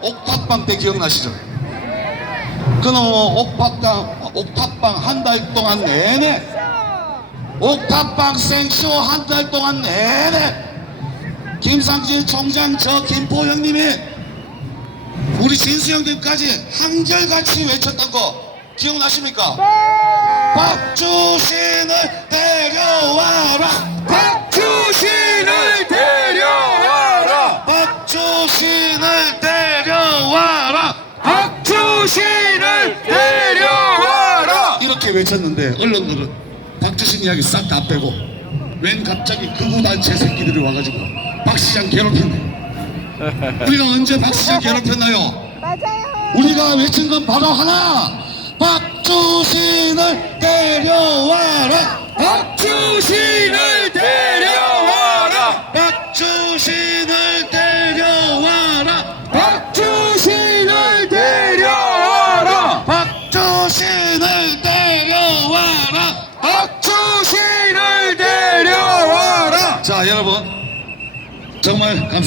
옥탑방 때 기억나시죠? 그놈 옥탑방 옥탑방 한 달 동안 내내 옥탑방 생쇼 한 달 동안 내내 김상진 총장 저 김포 형님이 우리 진수 형님까지 한결같이 외쳤던 거 기억나십니까? 박주 외쳤는데 언론들은 박주신 이야기 싹 다 빼고 웬 갑자기 극우단체 새끼들이 와가지고 박 시장 괴롭혔네 우리가 언제 박 시장 괴롭혔나요? 맞아요. 우리가 외친 건 바로 하나 박주신을 데려와라 박주신을 데려와라 박주신을 데려와라 자 여러분 정말 감사합니다